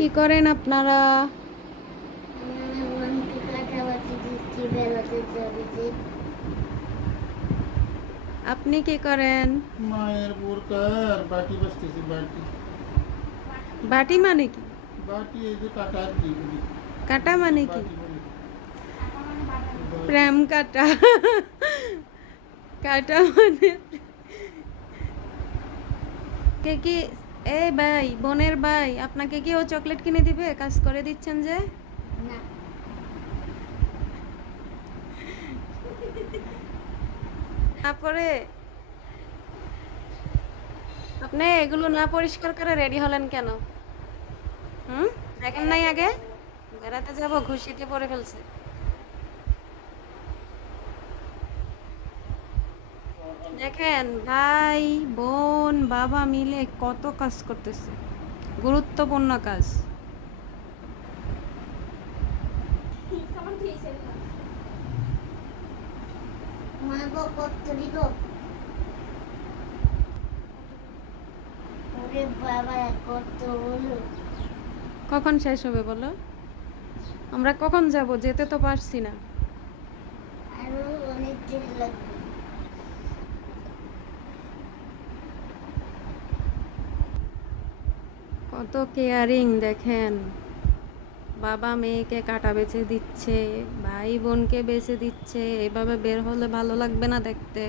কি করেন আপনারা? আপনি কি করেন? মায়ের বোরকার বাটি বাজতেছি বাটি। বাটি মানে কি? বাটি এই যে কাটা আর কি বলি, কাটা মানে কি? বাটি বলি। প্রেম কাটা। কাটা মানে কে কি? এই ভাই, বোনের ভাই, আপনাকে কি ও চকলেট কিনে দিবে? কাজ করে দিচ্ছেন যে। না, তারপরে আপনি এগুলো না পরিষ্কার করে রেডি হলেন কেন? হুম, দেখেন নাই আগে? বেড়াতে যাব, ঘুষিতে পড়ে ফেলছে। দেখেন, ভাই বোন বাবা মিলে কত কাজ করতেছে, গুরুত্বপূর্ণ কাজ। মা গো কত দিল? ওরে বাবা কত হলো? কখন শেষ হবে বলো? আমরা কখন যাব? যেতে তো পারছি না। আরো অনেক দিন লাগবে। কত কেয়ারিং দেখেন, বাবা মেয়েকে কাটা বেছে দিচ্ছে, ভাই বোনকে বেছে দিচ্ছে, এভাবে বের হলে ভালো লাগবে না দেখতে?